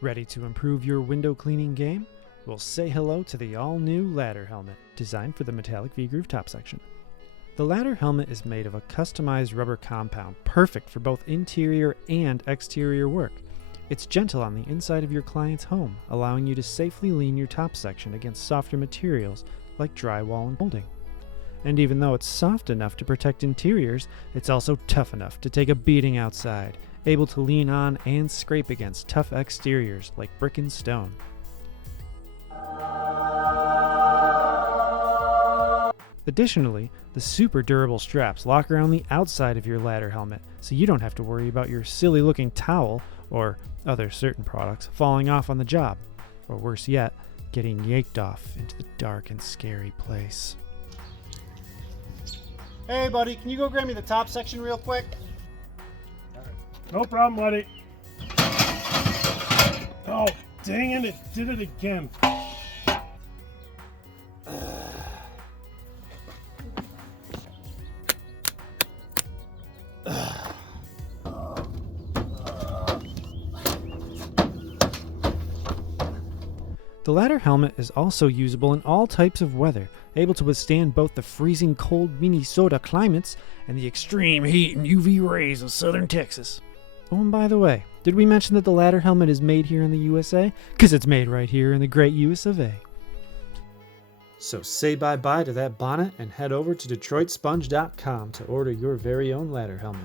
Ready to improve your window cleaning game? Well, say hello to the all-new ladder helmet, designed for the metallic V-groove top section. The ladder helmet is made of a customized rubber compound, perfect for both interior and exterior work. It's gentle on the inside of your client's home, allowing you to safely lean your top section against softer materials like drywall and molding. And even though it's soft enough to protect interiors, it's also tough enough to take a beating outside, able to lean on and scrape against tough exteriors like brick and stone. Additionally, the super durable straps lock around the outside of your ladder helmet, so you don't have to worry about your silly looking towel, or other certain products, falling off on the job, or worse yet, getting yanked off into the dark and scary place. Hey buddy, can you go grab me the top section real quick? No problem, buddy. Oh, dang it did it again. The ladder helmet is also usable in all types of weather, able to withstand both the freezing cold Minnesota climates and the extreme heat and UV rays of southern Texas. Oh, and by the way, did we mention that the ladder helmet is made here in the USA? 'Cause it's made right here in the great US of A. So say bye-bye to that bonnet and head over to DetroitSponge.com to order your very own ladder helmet.